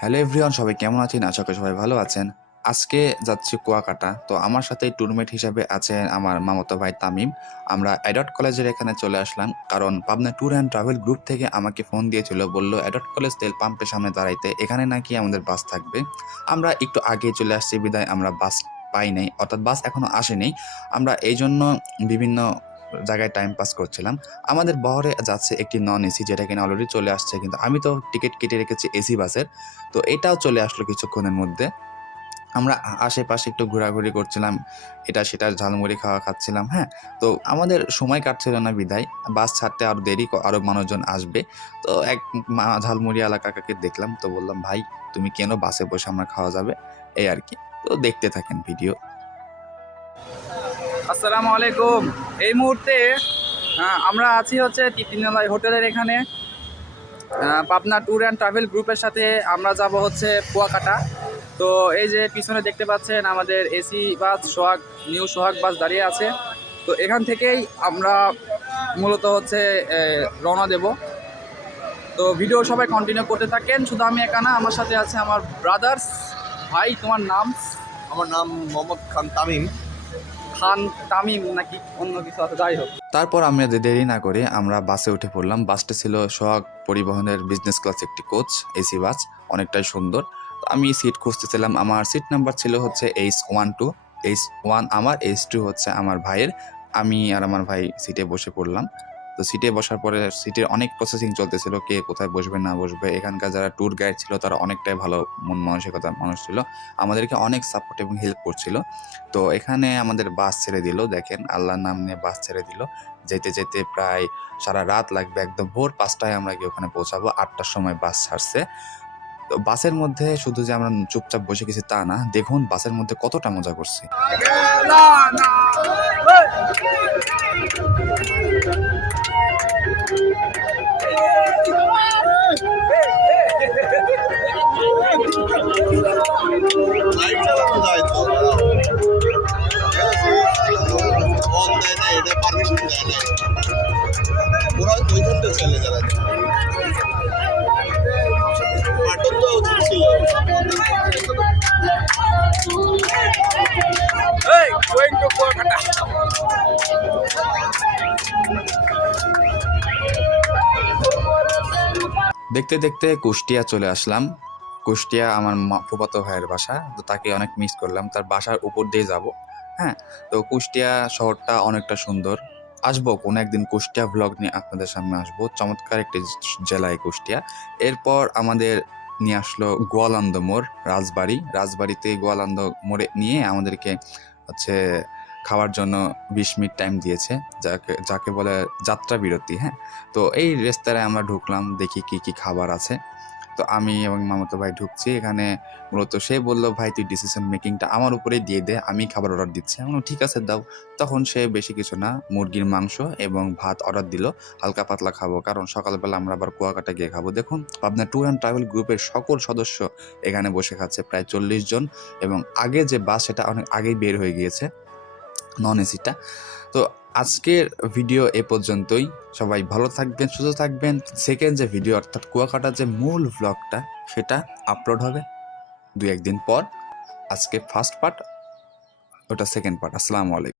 Hello everyone, সবাই কেমন আছেন? আশা করি সবাই ভালো আছেন। আজকে যাচ্ছি কুয়াকাটা। তো আমার সাথে ট্যুরমেট হিসেবে আছেন আমার মামাতো ভাই তামিম। আমরা অ্যাডট কলেজের এখানে চলে আসলাম। কারণ Pabna tour and travel group থেকে আমাকে ফোন দিয়েছিল। বলল অ্যাডট কলেজ তেল পাম্পের সামনে দাঁড়াইতে। এখানে নাকি আমাদের বাস থাকবে। আমরা একটু আগেই চলে আসছি বিধায় আমরা বাস পাই নাই। অর্থাৎ বাস এখনো আসেনি। আমরা এইজন্য বিভিন্ন জায়গায় টাইম পাস করছিলাম। আমাদের বহরে যাচ্ছে একটি নন এসি, যেটা কিনা অলরেডি চলে আসছে। কিন্তু আমি তো টিকিট কেটে রেখেছি এসি বাসের। তো এটাও চলে আসলো কিছুক্ষণের মধ্যে। আমরা আশেপাশে একটু ঘোরাঘুরি করছিলাম, এটা সেটা ঝালমুড়ি খাচ্ছিলাম, হ্যাঁ? তো আমাদের সময় কাটছিল না বিধায় বাস ছাড়তে আরও দেরি, আরও মানুষজন আসবে। তো এক ঝালমুড়িওয়ালা কাকাকে দেখলাম, তো বললাম, "ভাই, তুমি কেন? বাসে বসে আমরা খাওয়া যাবে।" এই আরকি। তো দেখতে থাকেন ভিডিও। আসসালামু আলাইকুম। এই মুহূর্তে আমরা আছি হচ্ছে তিতিনালয় হোটেলের এখানে। পাবনা ট্যুর অ্যান্ড ট্রাভেল গ্রুপের সাথে আমরা যাব হচ্ছে কুয়াকাটা। তো এই যে পিছনে দেখতে পাচ্ছেন আমাদের এসি বাস নিউ সোহাগ বাস দাঁড়িয়ে আছে। তো এখান থেকেই আমরা মূলত হচ্ছে রওনা দেব। তো ভিডিও সবাই কন্টিনিউ করতে থাকেন। শুধু আমি একা না, আমার সাথে আছে আমার ব্রাদার্স। ভাই, তোমার নাম? আমার নাম মোহাম্মদ খান তামিম। খান তামিম নাকি অন্য কিছু আছে? যাই হোক, তারপর আমরা দেরি না করে আমরা বাসে উঠে পড়লাম। বাসটা ছিল সোহাগ পরিবহনের বিজনেস ক্লাস একটি কোচ, এসি বাস, অনেকটাই সুন্দর। তো আমি সিট খুঁজতেছিলাম। আমার সিট নাম্বার ছিল হচ্ছে H12, H1 আমার, H2 হচ্ছে আমার ভাইয়ের। আমি আর আমার ভাই সিটে বসে পড়লাম। তো সিটে বসার পরে সিটের অনেক প্রসেসিং চলতেছিল, কে কোথায় বসবে না বসবে। এখানকার যারা ট্যুর গাইড ছিল তারা অনেকটাই ভালো মন মানসিকতার মানুষ ছিল, আমাদেরকে অনেক সাপোর্ট এবং হেল্প করছিল। তো এখানে আমাদের বাস ছেড়ে দিল। দেখেন, আল্লাহর নাম নিয়ে বাস ছেড়ে দিল। যেতে যেতে প্রায় সারা রাত লাগবে। একদম ভোর ৫টায় আমরা গিয়ে ওখানে পৌঁছাবো। ৮টার সময় বাস ছাড়ছে। তো বাসের মধ্যে শুধু যে আমরা চুপচাপ বসে গেছি তা না, দেখুন বাসের মধ্যে কতটা মজা করছি। লাইট চালানো যায় তো, ফোন দেয় না, এটা পারমিশন দেয় না। ওরা ওইখান থেকে চলে যারা আটক দেওয়া উচিত ছিল। দেখতে দেখতে কুষ্টিয়া চলে আসলাম। কুষ্টিয়া আমার ফুফাতো ভাইয়ের বাসা। তো তাকে অনেক মিস করলাম। তার বাসার উপর দিয়ে যাব, হ্যাঁ? তো কুষ্টিয়া শহরটা অনেকটা সুন্দর। আসবো কোনো একদিন, কুষ্টিয়া ভ্লগ নিয়ে আপনাদের সামনে আসবো। চমৎকার একটি জেলায় কুষ্টিয়া। এরপর আমাদের নিয়ে আসলো গোয়ালন্দ মোড়, রাজবাড়িতে গোয়ালন্দ মোড়ে নিয়ে আমাদেরকে হচ্ছে খাওয়ার জন্য ২০ মিনিট টাইম দিয়েছে, যাকে বলে যাত্রা বিরতি, হ্যাঁ? তো এই রেস্তোরাঁয় আমরা ঢুকলাম, দেখি কি কি খাবার আছে। তো আমি এবং মামাতো ভাই ঢুকছি এখানে। মূলত সে বলল, "ভাই, তুই ডিসিশন মেকিংটা আমার উপরেই দিয়ে দে, আমি খাবার অর্ডার দিচ্ছি।" আমি বললাম, "ঠিক আছে, দাও।" তখন সে বেশি কিছু না, মুরগির মাংস এবং ভাত অর্ডার দিল। হালকা পাতলা খাবো, কারণ সকালবেলা আমরা আবার কুয়াকাটা গিয়ে খাবো। দেখুন, পাবনা ট্যুর অ্যান্ড ট্রাভেল গ্রুপের সকল সদস্য এখানে বসে খাচ্ছে, প্রায় ৪০ জন। এবং আগে যে বাস, সেটা অনেক আগেই বের হয়ে গিয়েছে, নন এসিটা। তো আজকের ভিডিও এ পর্যন্তই। সবাই ভালো থাকবেন, সুস্থ থাকবেন। সেকেন্ড যে ভিডিও, অর্থাৎ কুয়াকাটার যে মূল ভ্লগটা, সেটা আপলোড হবে ২-১ দিন পর। আজকে ফার্স্ট পার্ট, ওটা সেকেন্ড পার্ট। আসসালামু আলাইকুম।